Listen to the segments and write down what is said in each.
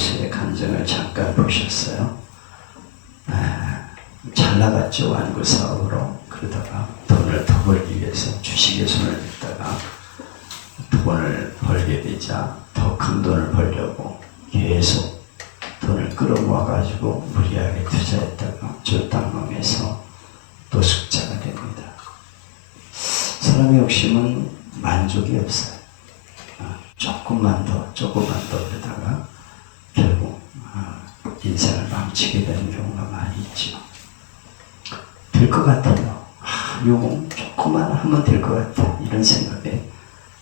교수의 감정을 잠깐 보셨어요. 잘 나갔죠. 완구 사업으로. 그러다가 돈을 더 벌기 위해서 주식에 손을 댔다가 돈을 벌게 되자 더 큰 돈을 벌려고 계속 돈을 끌어모아 가지고 무리하게 투자했다가 절당망해서 노숙자가 됩니다. 사람의 욕심은 만족이 없어요. 조금만 더 그러다가 결국 인생을 망치게 되는 경우가 많이 있죠. 될 것 같아요. 요거 조금만 하면 될 것 같아. 이런 생각에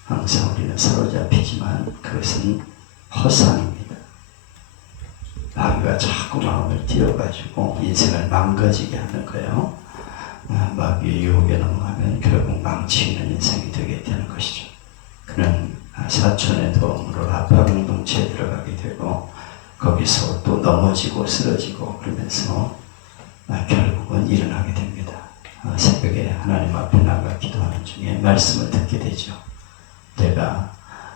항상 우리는 사로잡히지만 그것은 허상입니다. 마귀가 자꾸 마음을 띄워가지고 인생을 망가지게 하는 거예요. 마귀의 유혹에 넘어가면 결국 망치는 인생이 되게 되는 것이죠. 그는 사촌의 도움으로 아빠 공동체에 들어가게 되고 거기서 또 넘어지고 쓰러지고 그러면서 결국은 일어나게 됩니다. 새벽에 하나님 앞에 나가 기도하는 중에 말씀을 듣게 되죠.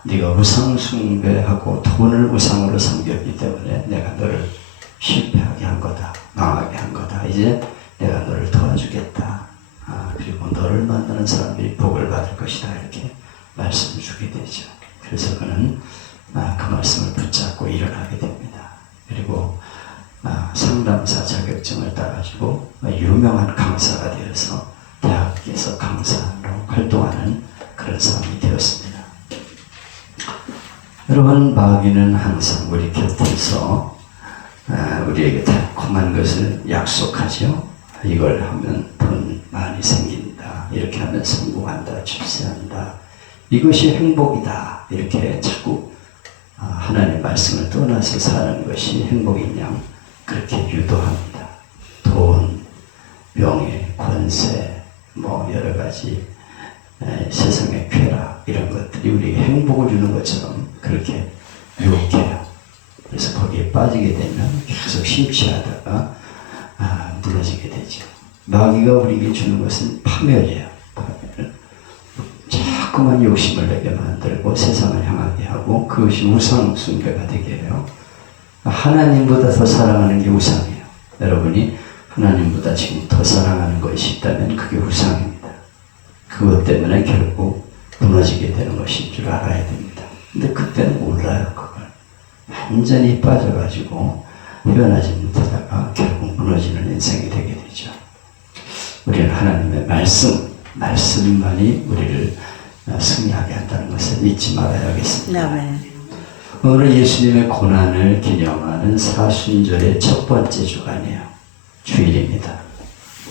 네가 우상 숭배하고 돈을 우상으로 섬겼기 때문에 내가 너를 실패하게 한 거다. 망하게 한 거다. 이제 내가 너를 도와주겠다. 그리고 너를 만나는 사람들이 복을 받을 것이다. 이렇게 말씀을 주게 되죠. 그래서 그는 그 말씀을 붙잡고 일어나게 됩니다. 그리고 상담사 자격증을 따가지고 유명한 강사가 되어서 대학에서 강사로 활동하는 그런 사람이 되었습니다. 여러분, 마귀는 항상 우리 곁에서 우리에게 달콤한 것을 약속하죠. 이걸 하면 돈 많이 생긴다. 이렇게 하면 성공한다. 출세한다. 이것이 행복이다. 이렇게 자꾸 하나님의 말씀을 떠나서 사는 것이 행복인 양 그렇게 유도합니다. 돈, 명예, 권세, 여러 가지 세상의 쾌락 이런 것들이 우리에게 행복을 주는 것처럼 그렇게 유혹해요. 그래서 거기에 빠지게 되면 계속 심취하다가 무너지게 되죠. 마귀가 우리에게 주는 것은 파멸이에요. 파멸. 자꾸만 욕심을 내게 만들고 세상을 향하게 하고 그것이 우상 숭배가 되게 해요. 하나님보다 더 사랑하는 게 우상이에요. 여러분이 하나님보다 지금 더 사랑하는 것이 있다면 그게 우상입니다. 그것 때문에 결국 무너지게 되는 것인 줄 알아야 됩니다. 근데 그때는 몰라요. 그걸 완전히 빠져가지고 헤어나지 못하다가 결국 무너지는 인생이 되게 되죠. 우리는 하나님의 말씀만이 우리를 승리하게 한다는 것을 잊지 말아야겠습니다. 네. 오늘은 예수님의 고난을 기념하는 사순절의 첫 번째 주간이에요. 주일입니다.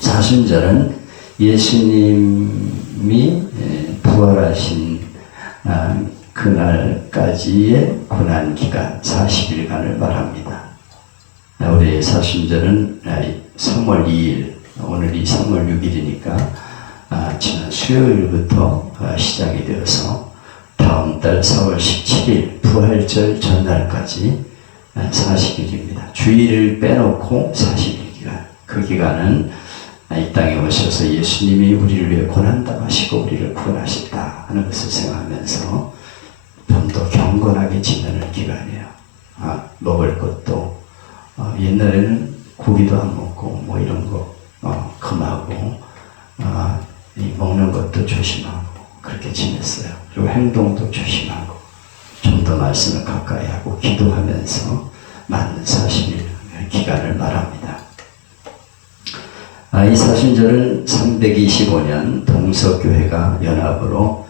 사순절은 예수님이 부활하신 그날까지의 고난기간 40일간을 말합니다. 우리 사순절은 3월 2일, 오늘이 3월 6일이니까 지난 수요일부터 시작이 되어서 다음 달 4월 17일 부활절 전날까지 40일입니다. 주일을 빼놓고 40일 기간. 그 기간은 이 땅에 오셔서 예수님이 우리를 위해 고난당하시고 우리를 구원하셨다 하는 것을 생각하면서 좀 더 경건하게 지내는 기간이에요. 먹을 것도 옛날에는 고기도 안 먹고 이런 거 금하고 먹는 것도 조심하고 그렇게 지냈어요. 그리고 행동도 조심하고 좀 더 말씀을 가까이 하고 기도하면서 맞는 40일 기간을 말합니다. 이 사순절은 325년 동서교회가 연합으로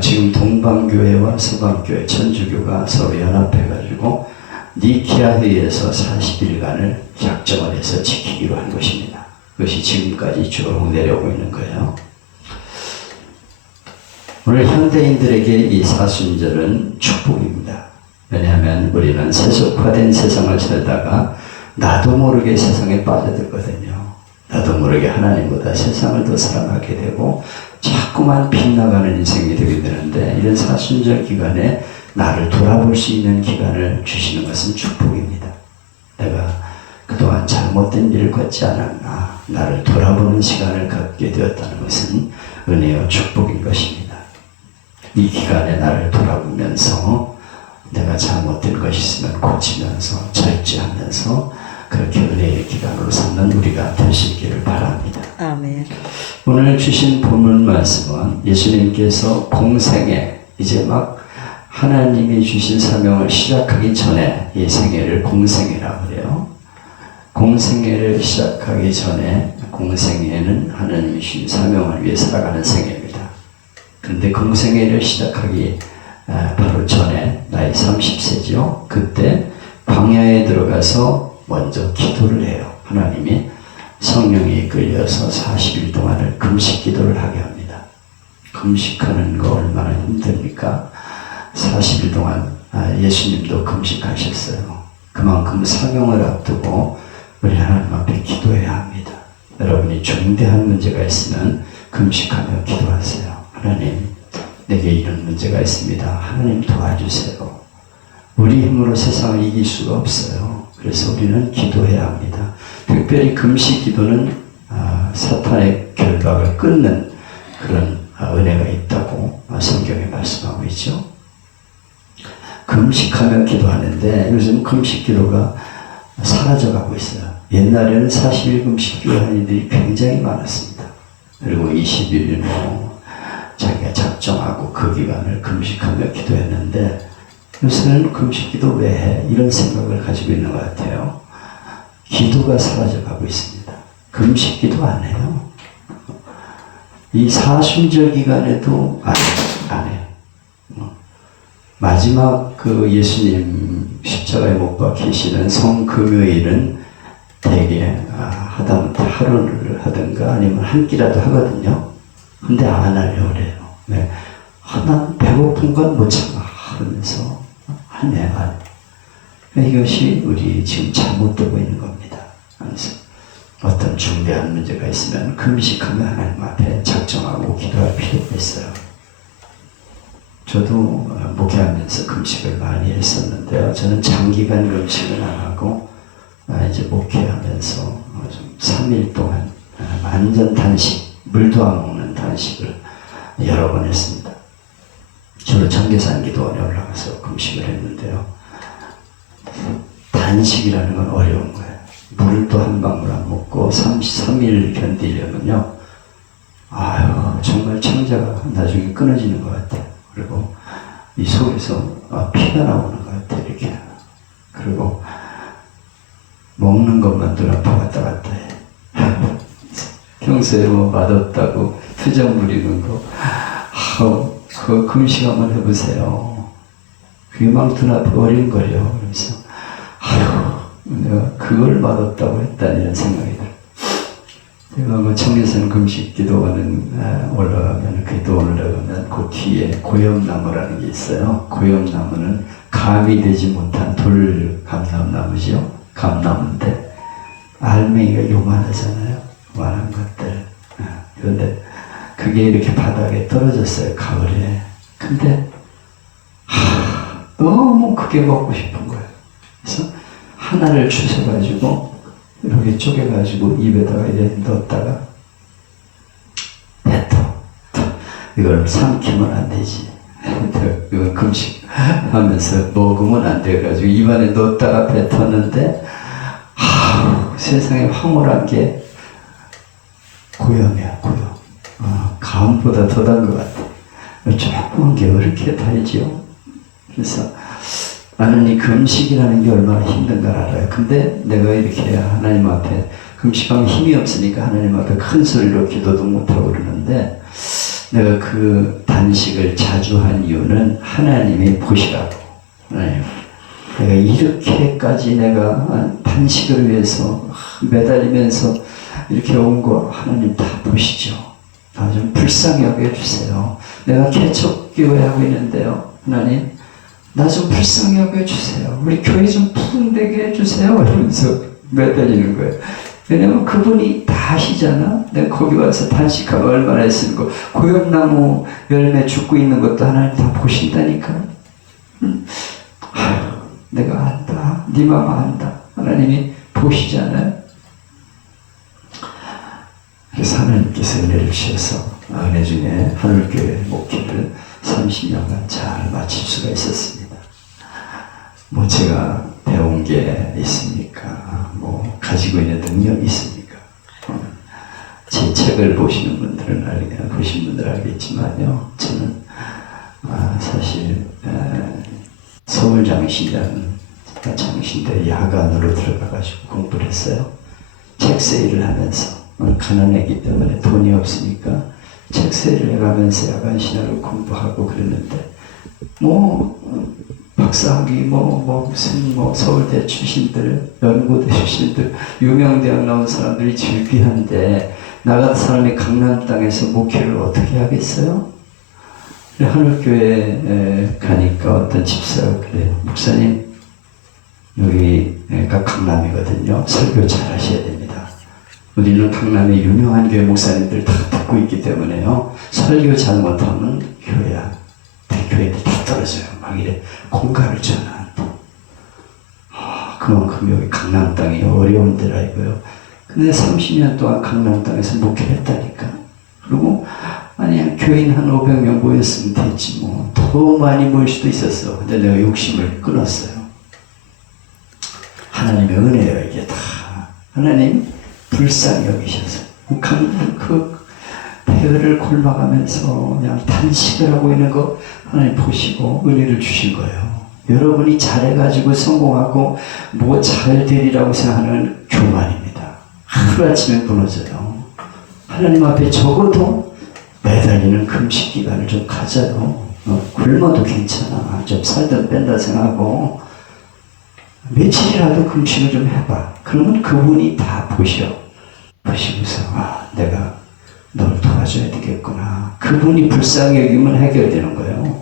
지금 동방교회와 서방교회, 천주교가 서로 연합해가지고 니케아 회의에서 40일간을 작정을 해서 지키기로 한 것입니다. 그것이 지금까지 쭉 내려오고 있는 거예요. 오늘 현대인들에게 이 사순절은 축복입니다. 왜냐하면 우리는 세속화된 세상을 살다가 나도 모르게 세상에 빠져들거든요. 나도 모르게 하나님보다 세상을 더 사랑하게 되고 자꾸만 빗나가는 인생이 되게 되는데 이런 사순절 기간에 나를 돌아볼 수 있는 기간을 주시는 것은 축복입니다. 내가 그동안 잘못된 일을 걷지 않았나 나를 돌아보는 시간을 갖게 되었다는 것은 은혜와 축복인 것입니다. 이 기간에 나를 돌아보면서 내가 잘못된 것이 있으면 고치면서 절제하면서 그렇게 은혜의 기간으로 삼는 우리가 될 수 있기를 바랍니다. 아멘. 오늘 주신 본문 말씀은 예수님께서 공생애, 이제 막 하나님이 주신 사명을 시작하기 전에 이 생애를 공생애라고 그래요. 공생애를 시작하기 전에, 공생애는 하나님이 주신 사명을 위해 살아가는 생애입니다. 그런데 공생애를 시작하기 바로 전에 나이 30세죠. 그때 광야에 들어가서 먼저 기도를 해요. 하나님이 성령이 이끌려서 40일 동안을 금식 기도를 하게 합니다. 금식하는 거 얼마나 힘듭니까? 40일 동안 예수님도 금식하셨어요. 그만큼 사명을 앞두고 우리 하나님 앞에 기도해야 합니다. 여러분이 중대한 문제가 있으면 금식하며 기도하세요. 하나님, 내게 이런 문제가 있습니다. 하나님 도와주세요. 우리 힘으로 세상을 이길 수가 없어요. 그래서 우리는 기도해야 합니다. 특별히 금식 기도는 사탄의 결박을 끊는 그런 은혜가 있다고 성경에 말씀하고 있죠. 금식하며 기도하는데 요즘 금식 기도가 사라져가고 있어요. 옛날에는 40일 금식 기도하는 이들이 굉장히 많았습니다. 그리고 20일 자기가 작정하고 그 기간을 금식하며 기도했는데 요새는 금식 기도 왜 해? 이런 생각을 가지고 있는 것 같아요. 기도가 사라져가고 있습니다. 금식 기도 안 해요. 이 사순절 기간에도 안 해요. 마지막 그 예수님 십자가에 못 박히시는 성금요일은 대개 하다못해 하루를 하든가 아니면 한 끼라도 하거든요. 근데 안 하려고 그래요. 네. 난 배고픈 건 못 참아 하면서 하네. 이것이 우리 지금 잘못되고 있는 겁니다. 그래서 어떤 중대한 문제가 있으면 금식하며 하나님 앞에 작정하고 기도할 필요가 있어요. 저도 목회하면서 금식을 많이 했었는데요. 저는 장기간 금식을 안 하고 이제 목회하면서 좀 3일 동안 완전 단식, 물도 안 먹는 단식을 여러 번 했습니다. 주로 청계산 기도원에 올라가서 금식을 했는데요. 단식이라는 건 어려운 거예요. 물도 한 방울 안 먹고 3일 견디려면요. 정말 창자가 나중에 끊어지는 것 같아요. 그리고 이 속에서 피가 나오는 것 같아요. 이렇게. 그리고 먹는 것만 눈앞에 왔다 갔다 해. 평소에 맛없다고 투정 부리는 거. 그 금식 한번 해보세요. 그게 막 눈앞에 어린거려. 그래서 내가 그걸 맛없다고 했다는 이런 생각이 들어요. 제가 청계산 금식 기도원은 올라가면, 기도원 올라가면 그 뒤에 고염나무라는 게 있어요. 고염나무는 감이 되지 못한 돌감람나무죠. 감나무인데 알맹이가 요만하잖아요. 요만한 것들. 그런데 그게 이렇게 바닥에 떨어졌어요. 가을에. 근데 너무 크게 먹고 싶은 거예요. 그래서 하나를 주워가지고 이렇게 쪼개가지고 입에다가 이렇게 넣었다가 뱉어. 이걸 삼키면 안 되지. 이건 금식하면서 먹으면 안 돼가지고 입안에 넣었다가 뱉었는데 세상에 황홀한 게 고염이야. 고염. 감보다 더 단 것 같아. 조그만 게 이렇게 달지요. 그래서 나는 이 금식이라는 게 얼마나 힘든가 알아요. 근데 내가 이렇게 하나님 앞에 금식하면 힘이 없으니까 하나님 앞에 큰 소리로 기도도 못하고 그러는데, 내가 그 단식을 자주 한 이유는 하나님이 보시라고. 내가 이렇게까지 내가 단식을 위해서 매달리면서 이렇게 온 거 하나님 다 보시죠. 나 좀 불쌍히 여겨주세요. 내가 개척교회 하고 있는데요. 하나님, 나 좀 불쌍히 여겨주세요. 우리 교회 좀 푸근되게 해주세요. 이러면서 매달리는 거예요. 왜냐면 그분이 다 아시잖아. 내가 거기 와서 단식하면 얼마나 했는 거. 고염나무 열매 죽고 있는 것도 하나님 다 보신다니까. 내가 안다. 네 마음 안다. 하나님이 보시잖아요. 그래서 하나님께서 은혜를 주셔서 은혜 중에 하늘교회 목회를 30년간 잘 마칠 수가 있었습니다. 뭐 제가 배운 게 있습니까? 뭐 가지고 있는 능력이 있습니까? 제 책을 보신 분들은 알겠지만요. 저는 사실 서울장신이라는 장신대 야간으로 들어가가지고 공부를 했어요. 책 세일을 하면서 가난했기 때문에 돈이 없으니까 책 세일을 해가면서 야간 신학을 공부하고 그랬는데 박사학위 무슨 서울대 출신들, 연고대 출신들, 유명대학 나온 사람들이 즐비한데 나 같은 사람이 강남 땅에서 목회를 어떻게 하겠어요? 하늘교회에 가니까 어떤 집사가 그래요. 목사님, 여기가 강남이거든요. 설교 잘 하셔야 됩니다. 우리는 강남의 유명한 교회 목사님들 다 듣고 있기 때문에요. 설교 잘못하면 교회들 다 떨어져요. 막 이래 공갈을 쳐 나한테. 그만큼 여기 강남 땅이 어려운 데라 이거요. 근데 30년 동안 강남 땅에서 목회했다니까. 그리고 교인 한 500명 모였으면 됐지 뭐. 더 많이 모일 수도 있었어. 근데 내가 욕심을 끊었어요. 하나님의 은혜예요, 이게 다. 하나님 불쌍히 여기셔서. 그 배를 골마가면서 그냥 단식을 하고 있는 거 하나님 보시고 은혜를 주신 거예요. 여러분이 잘해가지고 성공하고 뭐 잘 되리라고 생각하는 교만입니다. 하루아침에 무너져요. 하나님 앞에 적어도 매달리는 금식 기간을 좀 가져요. 굶어도 괜찮아. 좀 살든 뺀다 생각하고 며칠이라도 금식을 좀 해봐. 그러면 그분이 다 보시고서 내가 널 도와줘야 되겠구나. 그분이 불쌍히 여기면 해결되는 거예요.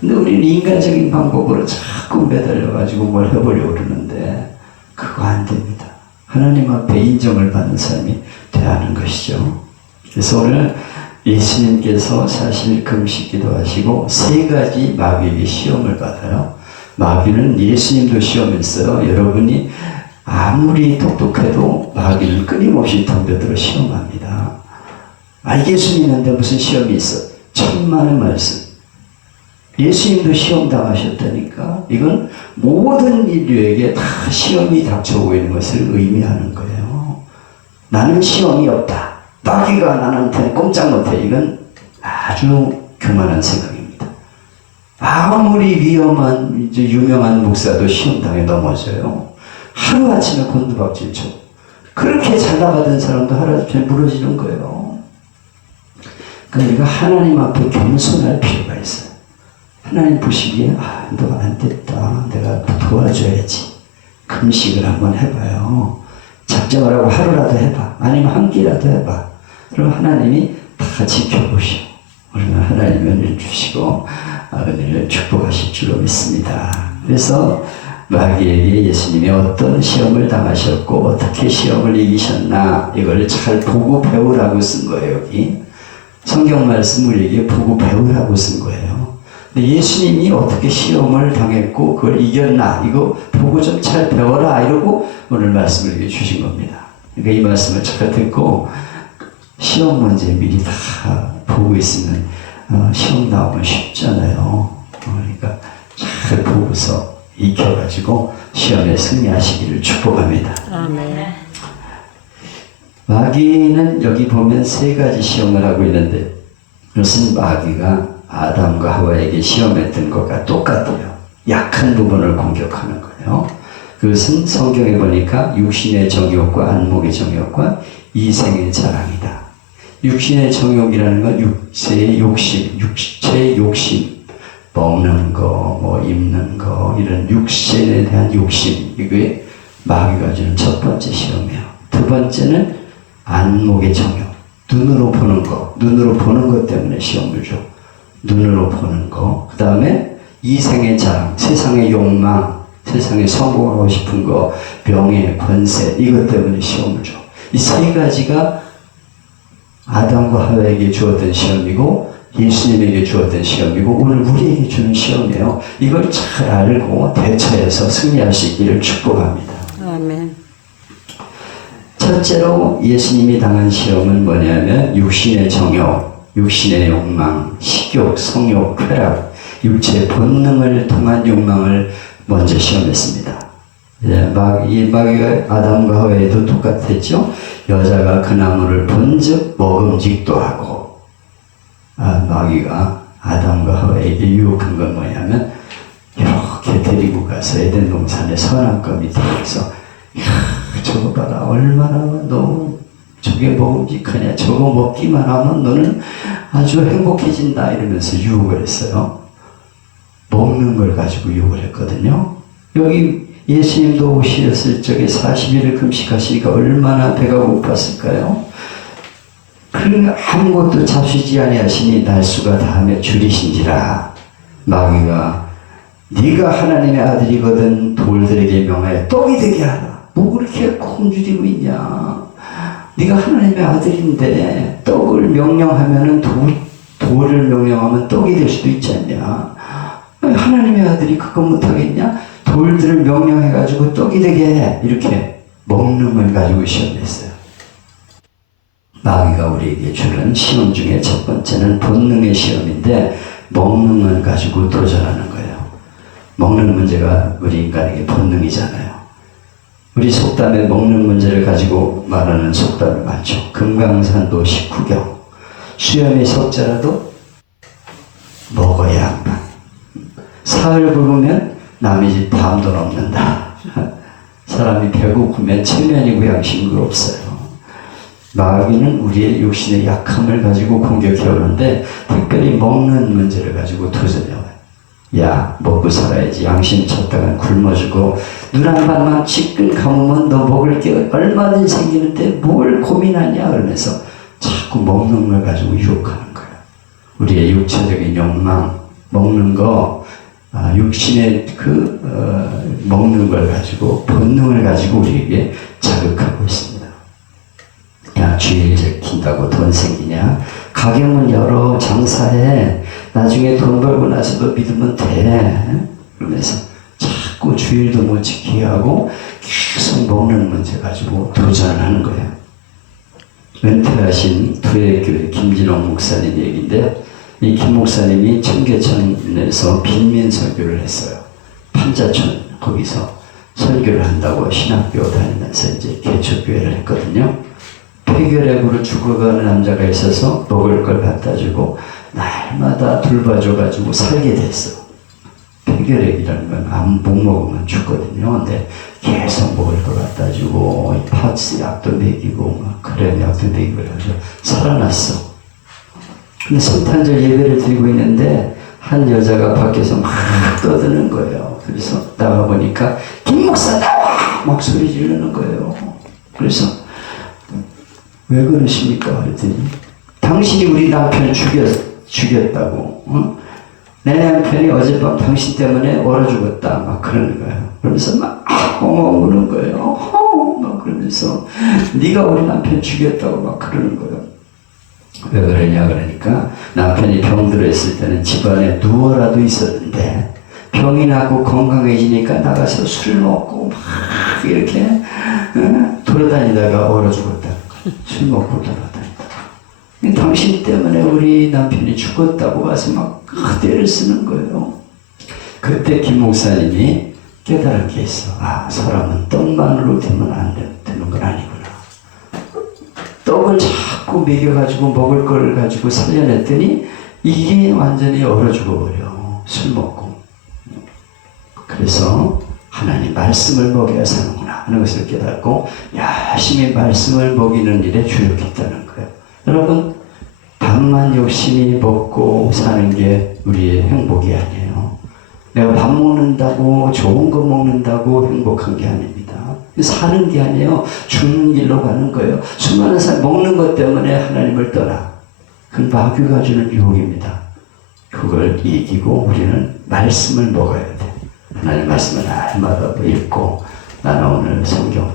근데 우리는 인간적인 방법으로 자꾸 매달려가지고 뭘 해보려고 그러는데 그거 안 됩니다. 하나님 앞에 인정을 받는 사람이 돼야 하는 것이죠. 그래서 오늘 예수님께서 사실 금식기도 하시고 3가지 마귀에게 시험을 받아요. 마귀는 예수님도 시험했어요. 여러분이 아무리 똑똑해도 마귀는 끊임없이 덤벼들어 시험합니다. 예수 믿는데 무슨 시험이 있어? 천만의 말씀. 예수님도 시험 당하셨다니까. 이건 모든 인류에게 다 시험이 닥쳐오고 있는 것을 의미하는 거예요. 나는 시험이 없다. 마귀가 나한테 꼼짝 못해. 이건 아주 교만한 생각입니다. 아무리 위험한 유명한 목사도 시험당에 넘어져요. 하루아침에 곤두박질 쳐. 그렇게 잘 나가던 사람도 하루아침에 무너지는 거예요. 그러니까 하나님 앞에 겸손할 필요가 있어요. 하나님 보시기에 너 안 됐다. 내가 도와줘야지. 금식을 한번 해봐요. 작정을 하고 하루라도 해봐. 아니면 한 끼라도 해봐. 그럼 하나님이 다 지켜보시오. 그러면 하나님 은혜를 주시고 은혜를 축복하실 줄로 믿습니다. 그래서 마귀에게 예수님이 어떤 시험을 당하셨고 어떻게 시험을 이기셨나 이걸 잘 보고 배우라고 쓴 거예요. 여기 성경 말씀 우리에게 보고 배우라고 쓴 거예요. 근데 예수님이 어떻게 시험을 당했고 그걸 이겼나 이거 보고 좀 잘 배워라 이러고 오늘 말씀을 이렇게 주신 겁니다. 그러니까 이 말씀을 잘 듣고 시험 문제 미리 다 보고 있으면 시험 나오면 쉽잖아요. 그러니까 잘 보고서 익혀가지고 시험에 승리하시기를 축복합니다. 아멘. 마귀는 여기 보면 3가지 시험을 하고 있는데 이것은 마귀가 아담과 하와에게 시험했던 것과 똑같아요. 약한 부분을 공격하는 거예요. 그것은 성경에 보니까 육신의 정욕과 안목의 정욕과 이생의 자랑이다. 육신의 정욕이라는 건 육체의 욕심, 먹는 거, 입는 거, 이런 육신에 대한 욕심, 이게 마귀가 주는 첫 번째 시험이에요. 두 번째는 안목의 정욕, 눈으로 보는 것 때문에 시험을 줘. 눈으로 보는 거. 그 다음에 이생의 자랑, 세상의 욕망, 세상에 성공하고 싶은 거, 명예, 권세, 이것 때문에 시험을 줘. 이 3가지가 아담과 하와에게 주었던 시험이고 예수님에게 주었던 시험이고 오늘 우리에게 주는 시험이에요. 이걸 잘 알고 대처해서 승리할 수 있기를 축복합니다. 아멘. 첫째로 예수님이 당한 시험은 뭐냐면 육신의 정욕, 육신의 욕망, 식욕, 성욕, 쾌락, 육체의 본능을 통한 욕망을 먼저 시험했습니다. 이 마귀가 아담과 하와에도 똑같았죠. 여자가 그 나무를 본즉 먹음직도 하고, 마귀가 아담과 하와에게 유혹한 건 뭐냐면, 이렇게 데리고 가서 에덴 동산의 선악과 밑에 가서, 야, 저거 봐라, 얼마나 너 저게 먹음직하냐, 저거 먹기만 하면 너는 아주 행복해진다, 이러면서 유혹을 했어요. 먹는 걸 가지고 유혹을 했거든요. 여기 예수님도 오셨을 적에 40일을 금식하시니까 얼마나 배가 고팠을까요? 그러니까 아무것도 잡수지 아니하시니 날수가 다하며 줄이신지라. 마귀가 네가 하나님의 아들이거든 돌들에게 명하여 떡이 되게 하라. 뭐 그렇게 굶주리고 있냐. 네가 하나님의 아들인데 떡을 명령하면은 돌을 명령하면 떡이 될 수도 있지 않냐. 하나님의 아들이 그거 못하겠냐? 돌들을 명령해가지고 떡이 되게 해. 이렇게 먹는 걸 가지고 시험했어요. 마귀가 우리에게 주는 시험 중에 첫 번째는 본능의 시험인데 먹는 걸 가지고 도전하는 거예요. 먹는 문제가 우리 인간에게 본능이잖아요. 우리 속담에 먹는 문제를 가지고 말하는 속담이 많죠. 금강산도 식후경. 수염이 석자라도 먹어야 한다. 사흘 굶으면 남의 집 담도 넘는다. 사람이 배고프면 체면이고 양심도 없어요. 마귀는 우리의 육신의 약함을 가지고 공격해 오는데 특별히 먹는 문제를 가지고 도전해 와요. 야, 먹고 살아야지. 양심 쳤다간 굶어 죽어. 눈 한 방만 지끈 감으면 너 먹을 게 얼마든지 생기는데 뭘 고민하냐 그러면서 자꾸 먹는 걸 가지고 유혹하는 거예요. 우리의 육체적인 욕망, 먹는 거, 육신의 먹는 걸 가지고 본능을 가지고 우리에게 자극하고 있습니다. 야, 주일 지킨다고 돈 생기냐? 가게문 열어, 장사해. 나중에 돈 벌고 나서도 믿으면 돼. 그러면서 자꾸 주일도 못 지키게 하고 계속 먹는 문제 가지고 도전하는 거예요. 은퇴하신 투애교회 김진홍 목사님 얘기인데, 이 김 목사님이 청계천에서 빈민 설교를 했어요. 판자촌 거기서 설교를 한다고 신학교 다니면서 이제 개척교회를 했거든요. 폐결핵으로 죽어가는 남자가 있어서 먹을 걸 갖다 주고 날마다 돌봐줘가지고 살게 됐어. 폐결핵이라는 건 못 먹으면 죽거든요. 근데 계속 먹을 걸 갖다 주고 파츠 약도 먹이고 크렘 약도 먹이고 그래서 살아났어. 근데 성탄절 예배를 드리고 있는데 한 여자가 밖에서 막 떠드는 거예요. 그래서 나가보니까 김 목사 나와! 막 소리 지르는 거예요. 그래서 왜 그러십니까? 그랬더니 당신이 우리 남편을 죽였다고. 어? 내 남편이 어젯밤 당신 때문에 얼어 죽었다. 막 그러는 거예요. 그러면서 막 엉엉 우는 거예요. 막 그러면서 네가 우리 남편 죽였다고 막 그러는 거예요. 왜 그러냐 그러니까 남편이 병들어 있을 때는 집안에 누워라도 있었는데 병이 나고 건강해지니까 나가서 술 먹고 막 이렇게 돌아다니다가 얼어 죽었다는 거예요. 술 먹고 돌아다니다가. 당신 때문에 우리 남편이 죽었다고 와서 막 그대를 쓰는 거예요. 그때 김 목사님이 깨달은 게 있어. 사람은 떡만으로 되면 안 되는 건 아니구나. 떡을 자꾸 먹여가지고 먹을 걸 가지고 살려냈더니 이게 완전히 얼어 죽어버려. 술 먹고. 그래서 하나님 말씀을 먹여야 사는구나 하는 것을 깨닫고 열심히 말씀을 먹이는 일에 주력했다는 거예요. 여러분, 밥만 열심히 먹고 사는 게 우리의 행복이 아니에요. 내가 밥 먹는다고 좋은 거 먹는다고 행복한 게 아닙니다. 사는 게 아니에요. 죽는 길로 가는 거예요. 수많은 사람 먹는 것 때문에 하나님을 떠나. 그건 마귀가 주는 유혹입니다. 그걸 이기고 우리는 말씀을 먹어야 돼. 하나님 말씀을 날마다 읽고 나는 오늘 성경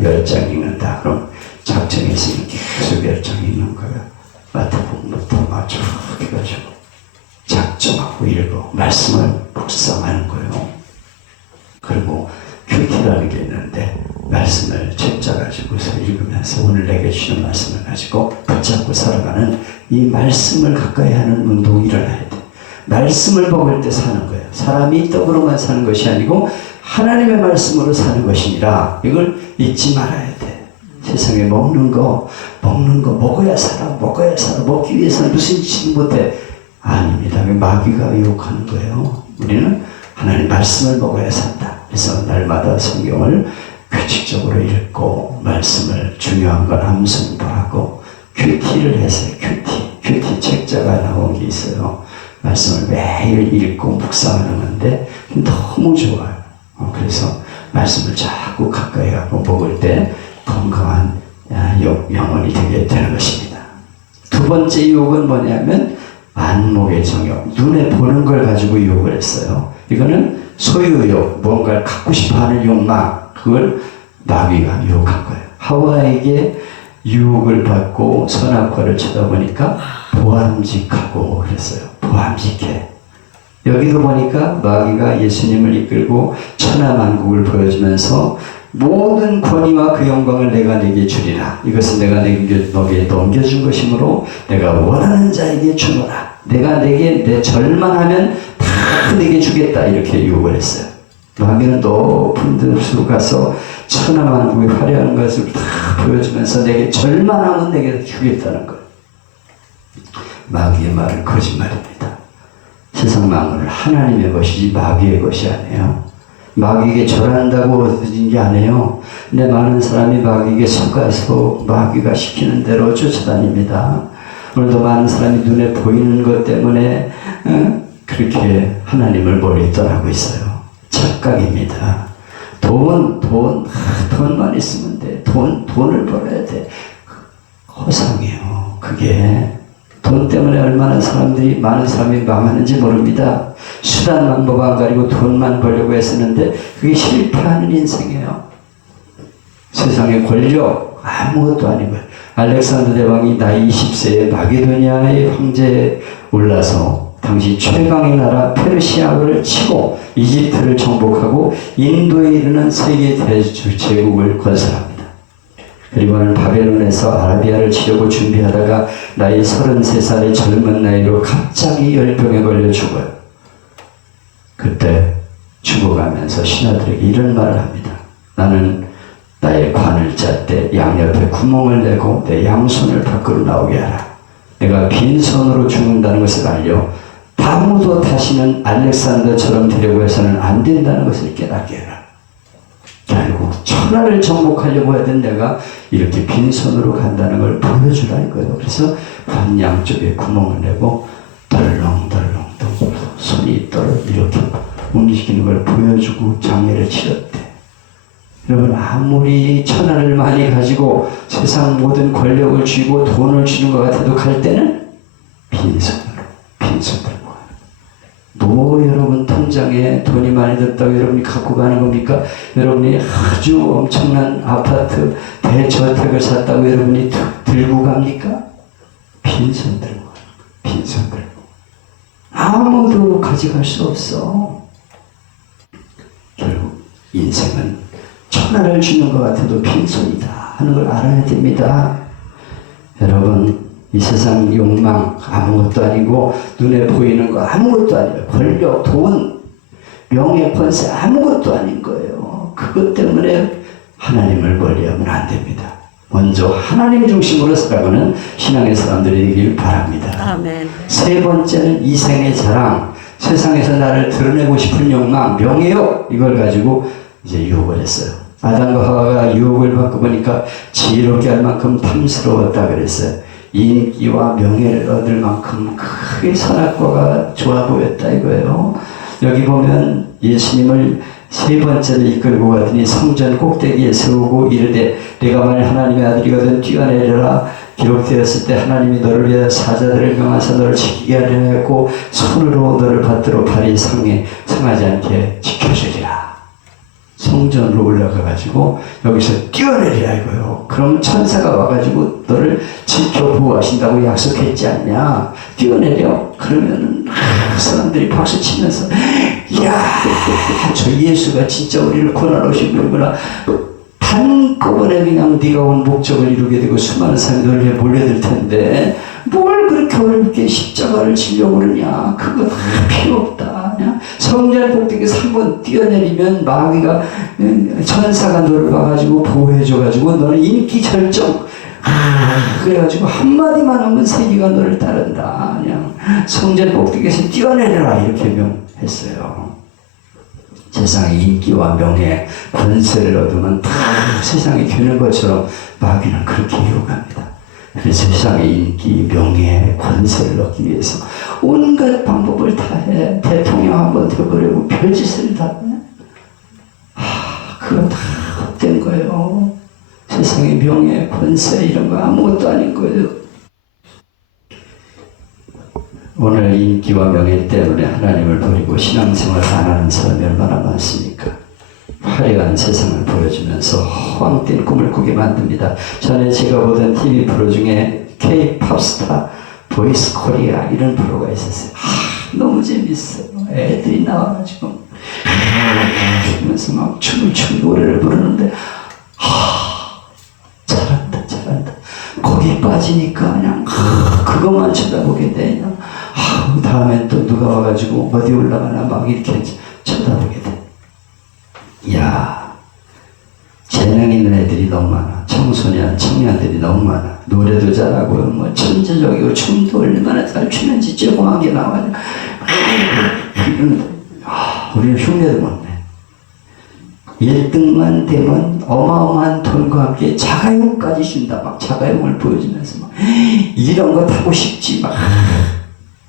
10장 읽는다. 그럼 작정이 있으면 계속 10장 읽는 거예요. 마태복음부터 막 쭉 해가지고 작정하고 읽고 말씀을 묵상하는 거예요. 그리고 큐티라는 게 있는데 말씀을 책자 가지고서 읽으면서 오늘 내게 주시는 말씀을 가지고 붙잡고 살아가는 이 말씀을 가까이 하는 운동이 일어나야 돼. 말씀을 먹을 때 사는 거예요. 사람이 떡으로만 사는 것이 아니고 하나님의 말씀으로 사는 것이니라. 이걸 잊지 말아야 돼. 세상에 먹는 거 먹어야 살아. 먹기 위해서는 무슨 짓도 못해. 아닙니다. 마귀가 유혹하는 거예요. 우리는 하나님 말씀을 먹어야 산다. 그래서 날마다 성경을 규칙적으로 읽고 말씀을 중요한 건 암송도 하고 큐티를 해서 큐티 책자가 나온 게 있어요. 말씀을 매일 읽고 묵상하는 건데 너무 좋아요. 그래서 말씀을 자꾸 가까이 하고 먹을 때 건강한 영혼이 되게 되는 것입니다. 두 번째 유혹은 뭐냐면 안목의 정욕, 눈에 보는 걸 가지고 유혹을 했어요. 이거는 소유욕, 뭔가를 갖고 싶어하는 욕망, 그걸 마귀가 유혹한 거예요. 하와에게 유혹을 받고 선악과를 쳐다보니까 보암직하고 그랬어요. 보암직해. 여기도 보니까 마귀가 예수님을 이끌고 천하만국을 보여주면서 모든 권위와 그 영광을 내가 네게 주리라. 이것은 내가 너에게 넘겨준 것이므로 내가 원하는 자에게 주노라. 내가 내게 내 절만하면 다 내게 주겠다. 이렇게 유혹을 했어요. 마귀는 높은 데로 가서 천하만국의 화려한 것을 다 보여주면서 내게 절만하면 내게 주겠다는 거예요. 마귀의 말은 거짓말입니다. 세상 만물은 하나님의 것이지 마귀의 것이 아니에요. 마귀에게 절한다고 얻어진 게 아니에요. 근데 많은 사람이 마귀에게 속아서 마귀가 시키는 대로 쫓아다닙니다. 오늘도 많은 사람이 눈에 보이는 것 때문에 그렇게 하나님을 멀리 떠나고 있어요. 착각입니다. 돈만 있으면 돼. 돈을 벌어야 돼. 허상이에요. 그게 돈 때문에 얼마나 많은 사람이 망하는지 모릅니다. 수단 방법 안 가리고 돈만 벌려고 했었는데 그게 실패하는 인생이에요. 세상의 권력 아무것도 아니고 알렉산더 대왕이 나이 20세에 마게도니아의 황제에 올라서 당시 최강의 나라 페르시아를 치고 이집트를 정복하고 인도에 이르는 세계 대제국을 건설합니다. 그리고는 바벨론에서 아라비아를 치려고 준비하다가 나이 33살의 젊은 나이로 갑자기 열병에 걸려 죽어요. 그때 죽어가면서 신하들에게 이런 말을 합니다. 나는 나의 관을 짤 때 양옆에 구멍을 내고 내 양손을 밖으로 나오게 하라. 내가 빈손으로 죽는다는 것을 알려 아무도 다시는 알렉산더처럼 되려고 해서는 안 된다는 것을 깨닫게 해라. 결국 천하를 정복하려고 하던 내가 이렇게 빈손으로 간다는 걸 보여주라 이거예요. 그래서 관 양쪽에 구멍을 내고 덜렁덜렁 손이 이렇게 움직이는 걸 보여주고 장례를 치렀대. 여러분 아무리 천하를 많이 가지고 세상 모든 권력을 쥐고 돈을 쥐는 것 같아도 갈 때는 빈손으로 뭐 여러분 통장에 돈이 많이 들었다고 여러분이 갖고 가는 겁니까? 여러분이 아주 엄청난 아파트 대저택을 샀다고 여러분이 들고 갑니까? 빈손 들고 아무도 가져갈 수 없어. 결국 인생은 천하를 주는 것 같아도 빈손이다 하는 걸 알아야 됩니다. 여러분 이 세상 욕망 아무것도 아니고 눈에 보이는 거 아무것도 아니에요. 권력, 돈, 명예, 권세 아무것도 아닌 거예요. 그것 때문에 하나님을 멀리하면 안 됩니다. 먼저 하나님 중심으로 살아가는 신앙의 사람들이 되길 바랍니다. 아멘. 세 번째는 이생의 자랑, 세상에서 나를 드러내고 싶은 욕망, 명예욕 이걸 가지고 이제 유혹을 했어요. 아담과 하와가 유혹을 받고 보니까 지혜롭게 할 만큼 탐스러웠다 그랬어요. 인기와 명예를 얻을 만큼 크게 선악과가 좋아 보였다 이거예요. 여기 보면 예수님을 세 번째로 이끌고 가더니 성전 꼭대기에 세우고 이르되 내가 만일 하나님의 아들이거든 뛰어내려라. 기록되었을 때 하나님이 너를 위하여 사자들을 명하사 너를 지키게 하려 했고 손으로 너를 받들어 발이 상하지 않게 지켜주리라. 성전으로 올라가가지고 여기서 뛰어내리라 이거요. 그럼 천사가 와가지고 너를 지켜 보호하신다고 약속했지 않냐. 뛰어내려. 그러면은 사람들이 박수 치면서 이야 저 예수가 진짜 우리를 고난 오신 분이구나. 한꺼번에 그냥 네가 온 목적을 이루게 되고 수많은 사람이 너를 위해 몰려들 텐데 뭘 그렇게 어렵게 십자가를 지려고 그러냐. 그거 다 필요 없다. 성전 꼭대기에서 한번 뛰어내리면 마귀가 천사가 너를 와가지고 보호해줘가지고 너는 인기 절정 그래가지고 한마디만 하면 세계가 너를 따른다. 그냥 성전 꼭대기에서 뛰어내려라 이렇게 명했어요. 세상의 인기와 명예, 권세를 얻으면 다 세상이 되는 것처럼 마귀는 그렇게 유혹합니다. 그래서 세상의 인기, 명예, 권세를 얻기 위해서 온갖 방법을 다 해. 대통령 한번 되버리고 별짓을 다 해. 그거 다 헛된 거예요. 세상의 명예, 권세 이런 거 아무것도 아닌 거예요. 오늘 인기와 명예 때문에 하나님을 버리고 신앙생활을 안 하는 사람이 얼마나 많습니까? 화려한 세상을 보여주면서 허황된 꿈을 꾸게 만듭니다. 전에 제가 보던 TV 프로 중에 K-팝스타, 보이스 코리아 이런 프로가 있었어요. 너무 재밌어요. 애들이 나와가지고 하면서 막 춤을 추고 노래를 부르는데 잘한다 잘한다. 거기 빠지니까 그냥 그것만 쳐다보게 돼. 그냥 다음엔 또 누가 와가지고 어디 올라가나 막 이렇게 쳐다보게 돼. 이야, 재능 있는 애들이 너무 많아. 청소년, 청년들이 너무 많아. 노래도 잘하고 뭐 천재적이고 춤도 얼마나 잘 추는지 조그맣게 나와요. 우리는 흉내도 못 내. 1등만 되면 어마어마한 돈과 함께 자가용까지 준다. 막 자가용을 보여주면서 막 이런 거 타고 싶지 막.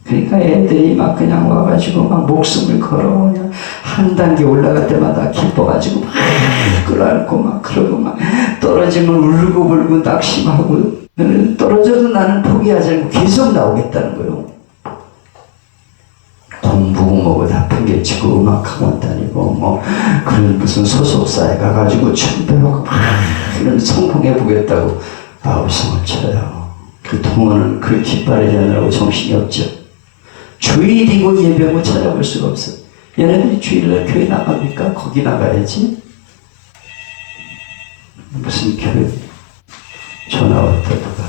그러니까 애들이 막 그냥 와가지고 막 목숨을 걸어 그냥 한 단계 올라갈 때마다 기뻐가지고 막 끌어안고 막 그러고 막 떨어지면 울고불고 낙심하고 떨어져도 나는 포기하지 않고 계속 나오겠다는 거예요. 공부고 뭐고 다 팽개치고 음악학원 다니고 뭐 그런 무슨 소속사에 가가지고 춤 배우고 막 이런 성공해보겠다고 아우성을 쳐요. 그 동안은 그 깃발을 하느라고 정신이 없죠. 주일이고 예배고 찾아볼 수가 없어. 얘네들이 주일날 교회 나갑니까? 거기 나가야지. 무슨 교회? 전화 왔다 누가.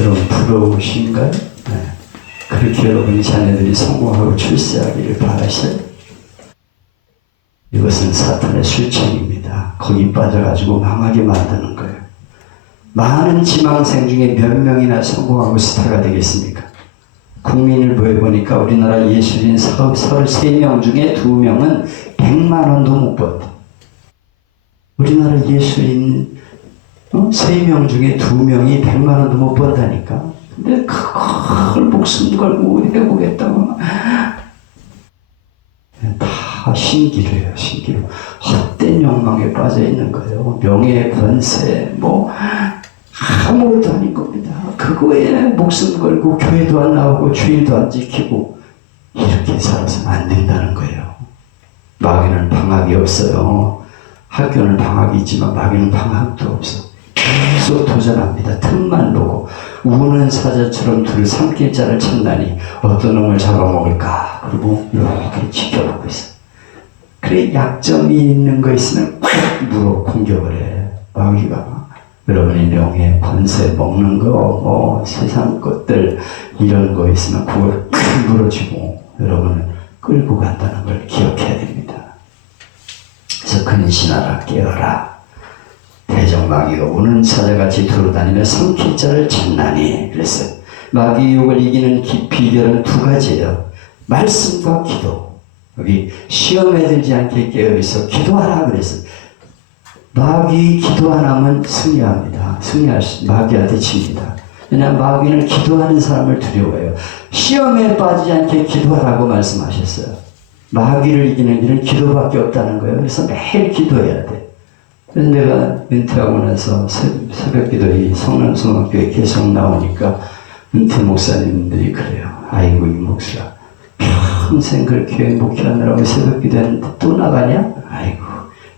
여러분 부러우신가요? 네. 그렇게 여러분이 자녀들이 성공하고 출세하기를 바라셔요. 이것은 사탄의 술책입니다. 거기 빠져가지고 망하게 만드는 거예요. 많은 지망생 중에 몇 명이나 성공하고 스타가 되겠습니까? 국민일보에 보니까 우리나라 예술인 33명 중에 2명은 100만 원도 못 번다. 우리나라 예술인 3명 중에 2명이 100만 원도 못 번다니까. 근데 그걸 목숨 걸고 해보겠다고 다 신기루예요. 신기루. 헛된 욕망에 빠져 있는 거예요. 명예, 권세, 뭐 아무것도 아닌 겁니다. 그거에 목숨 걸고 교회도 안 나오고 주일도 안 지키고 이렇게 살아서는 안 된다는 거예요. 마귀는 방학이 없어요. 학교는 방학이 있지만 마귀는 방학도 없어. 계속 도전합니다. 틈만 보고 우는 사자처럼 둘 삼킬자를 찾나니 어떤 놈을 잡아먹을까. 그리고 이렇게 지켜보고 있어. 그래 약점이 있는 거 있으면 꼭 물어 공격을 해. 마귀가. 여러분의 명예, 권세, 먹는 거, 뭐 세상 것들 이런 거 있으면 그걸 물어주고 여러분을 끌고 간다는 걸 기억해야 됩니다. 그래서 근신하라 깨어라. 대적마귀가 우는 사자같이 돌아다니며 삼킬자를 찾나니 그랬어요. 마귀 유혹을 이기는 비결은 2가지예요. 말씀과 기도. 여기 시험에 들지 않게 깨어있어 기도하라 그랬어요. 마귀 기도 안 하면 승리합니다. 마귀한테 집니다. 왜냐하면 마귀는 기도하는 사람을 두려워해요. 시험에 빠지지 않게 기도하라고 말씀하셨어요. 마귀를 이기는 길은 기도밖에 없다는 거예요. 그래서 매일 기도해야 돼. 그래서 내가 은퇴하고 나서 새벽기도 이 성남성학교에 계속 나오니까 은퇴 목사님들이 그래요. 아이고 이 목사 평생 그렇게 목회하느라고 새벽기도 했는데 또 나가냐? 아이고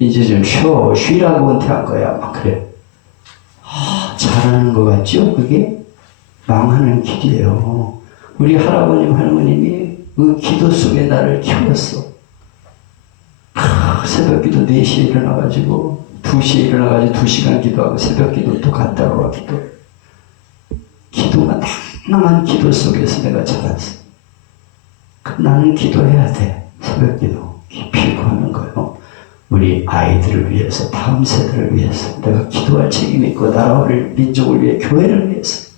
이제 좀 쉬라고 은퇴한 거야. 막 그래. 잘하는 것 같죠? 그게 망하는 길이에요. 우리 할아버님 할머님이 그 기도 속에 나를 키웠어. 새벽기도 4시에 일어나가지고 2시에 일어나가지고 2시간 기도하고 새벽기도 또 갔다가 와 기도가 낭낭한 기도 속에서 내가 자랐어. 나는 기도해야 돼. 새벽기도 깊이 구하는 거예요. 우리 아이들을 위해서, 다음 세대를 위해서 내가 기도할 책임이 있고, 나라를, 민족을 위해, 교회를 위해서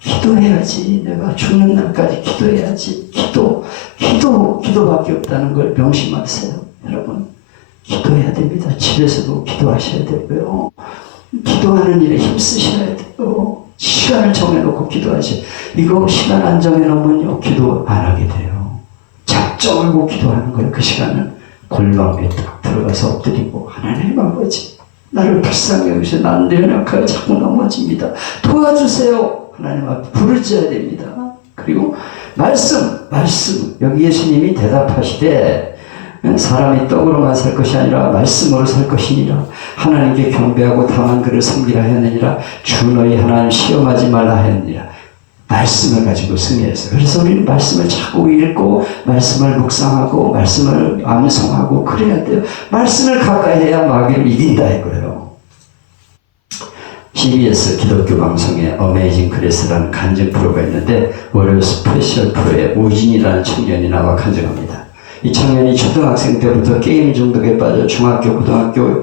기도해야지. 내가 죽는 날까지 기도해야지. 기도밖에 없다는 걸 명심하세요. 여러분, 기도해야 됩니다. 집에서도 기도하셔야 되고요. 기도하는 일에 힘쓰셔야 돼요. 시간을 정해놓고 기도하세요. 이거 시간 안 정해놓으면요, 기도 안 하게 돼요. 작정하고 기도하는 거예요. 그 시간은 골방에 딱 들어가서 엎드리고, 하나님 아버지, 나를 불쌍히 여기서 나는 연약하게 자꾸 넘어집니다. 도와주세요. 하나님 앞에 부르짖어야 됩니다. 그리고 말씀. 여기 예수님이 대답하시되, 사람이 떡으로만 살 것이 아니라 말씀으로 살 것이니라. 하나님께 경배하고 다만 그를 섬기라 하였느니라. 주 너희 하나님 시험하지 말라 하였느니라. 말씀을 가지고 승리했어요. 그래서 우리는 말씀을 자꾸 읽고, 말씀을 묵상하고, 말씀을 암송하고 그래야 돼요. 말씀을 가까이 해야 마귀를 이긴다 이거예요. CBS 기독교 방송에 어메이징 그레이스라는 간증 프로가 있는데, 월요 스페셜 프로에 오진이라는 청년이 나와 간증합니다. 이 청년이 초등학생 때부터 게임 중독에 빠져 중학교, 고등학교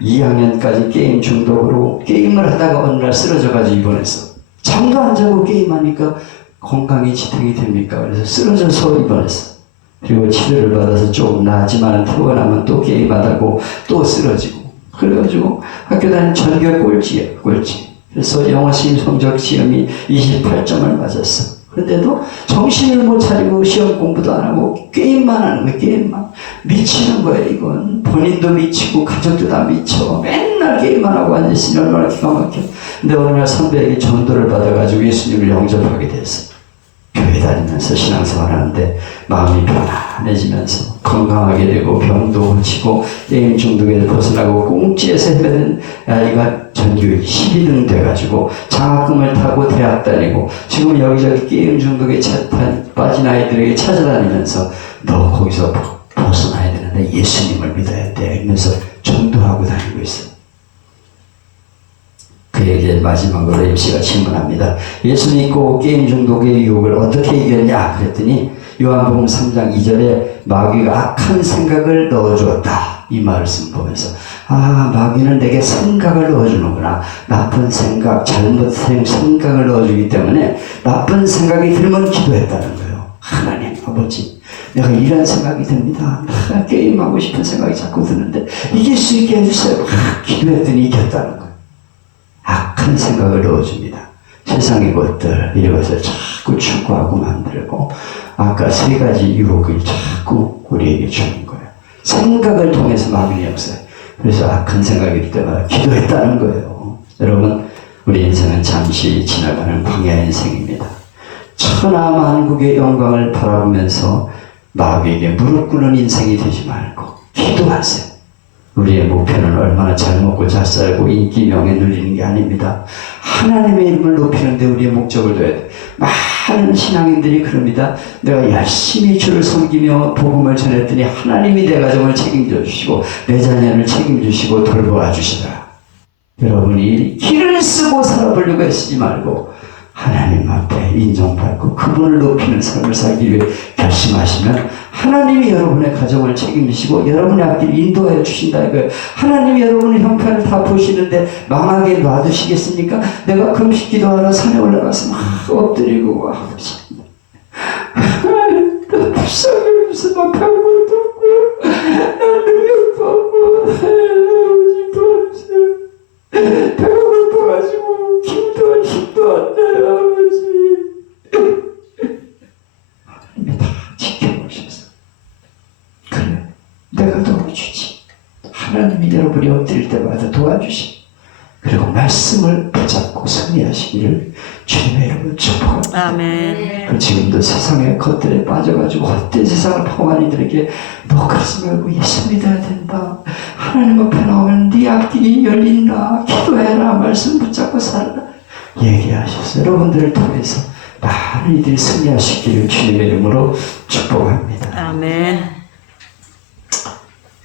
2학년까지 게임 중독으로 게임을 하다가 어느 날 쓰러져가지고 입원했어. 잠도 안 자고 게임하니까 건강이 지탱이 됩니까? 그래서 쓰러져서 입원했어. 그리고 치료를 받아서 조금 나았지만 퇴원하면 또 게임하다고 또 쓰러지고. 그래가지고 학교 다니는 전교 꼴찌야, 꼴찌. 그래서 영어 시험 성적 시험이 28점을 맞았어. 그런데도 정신을 못 차리고 시험 공부도 안 하고 게임만 하는 거예요. 게임만. 미치는 거예요. 이건 본인도 미치고 가족도 다 미쳐. 맨날 게임만 하고 앉아있으니 얼마나 기가 막혀. 근데 어느 날 선배에게 전도를 받아가지고 예수님을 영접하게 됐어. 교회 다니면서 신앙생활 하는데 마음이 편안해지면서 건강하게 되고, 병도 고치고, 게임 중독에서 벗어나고, 꽁지에서 헤매는 아이가 전교 12등 돼가지고 장학금을 타고 대학 다니고, 지금 여기저기 게임 중독에 빠진 아이들에게 찾아다니면서 너 거기서 벗어나야 되는데 예수님을 믿어야 돼 이러면서 전도하고 다니고 있어. 그에게 마지막으로 MC가 질문합니다. 예수 믿고 게임 중독의 유혹을 어떻게 이겼냐 그랬더니, 요한복음 3장 2절에 마귀가 악한 생각을 넣어주었다 이 말씀 보면서, 마귀는 내게 생각을 넣어주는구나. 나쁜 생각, 잘못된 생각을 넣어주기 때문에 나쁜 생각이 들면 기도했다는 거예요. 하나님 아버지, 내가 이런 생각이 듭니다. 게임하고 싶은 생각이 자꾸 드는데 이길 수 있게 해주세요. 기도했더니 이겼다는 거예요. 악한 생각을 넣어줍니다. 세상의 것들, 이것을 자꾸 추구하고 만들고, 아까 세 가지 유혹을 자꾸 우리에게 주는 거예요. 생각을 통해서 마귀는 역사해요. 그래서 악한 생각이 들 때마다 기도했다는 거예요. 여러분, 우리 인생은 잠시 지나가는 광야 인생입니다. 천하만국의 영광을 바라보면서 마귀에게 무릎 꿇는 인생이 되지 말고 기도하세요. 우리의 목표는 얼마나 잘 먹고 잘 살고 인기 명예 누리는 게 아닙니다. 하나님의 이름을 높이는 데 우리의 목적을 둬야 돼요. 많은 신앙인들이 그럽니다. 내가 열심히 주를 섬기며 복음을 전했더니 하나님이 내 가정을 책임져 주시고 내 자녀를 책임져 주시고 돌보아 주시더라. 여러분이 길을 쓰고 살아보려고 애쓰지 말고 하나님 앞에 인정받고 그분을 높이는 삶을 살기 위해 결심하시면 하나님이 여러분의 가정을 책임지시고 여러분의 앞길 인도하여 주신다 이거예요. 하나님이 여러분의 형편을 다 보시는데 망하게 놔두시겠습니까? 내가 금식 기도하러 산에 올라가서 막 엎드리고 아버지 나 불쌍해 무슨 막 병을 돕고 나 능력도 없고 아버지 도와주세요. 배가 고파가지고 힘도 안 나요 아버지. 하나님이 다 지켜보셔서 그래 내가 도와주지. 하나님이 여러분이 엎드릴 때마다 도와주시. 그리고 말씀을 붙잡고 승리하시기를 주님의 이름으로 축복합니다. 아멘. 지금도 세상의 것들에 빠져가지고 헛된 세상을 파고하는 이들에게 너 그러지 말고 예수 믿어야 된다. 하나님 앞에 나오면 네 앞길이 열린다. 기도해라. 말씀 붙잡고 살아라. 얘기하셔서 여러분들을 통해서 많은 이들이 승리하시기를 주님의 이름으로 축복합니다. 아멘.